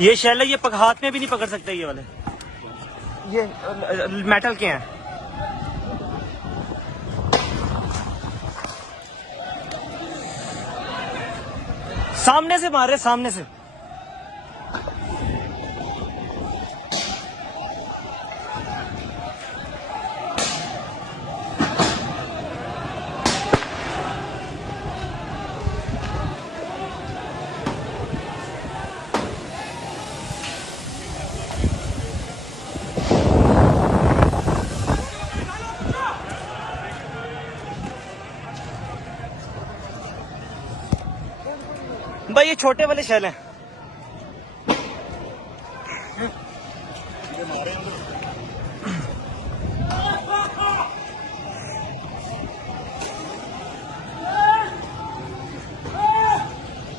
ये शेल है, ये हाथ में भी नहीं पकड़ सकते ये वाले, ये मेटल के हैं। सामने से मारे, सामने से। भाई ये छोटे वाले शेल हैं।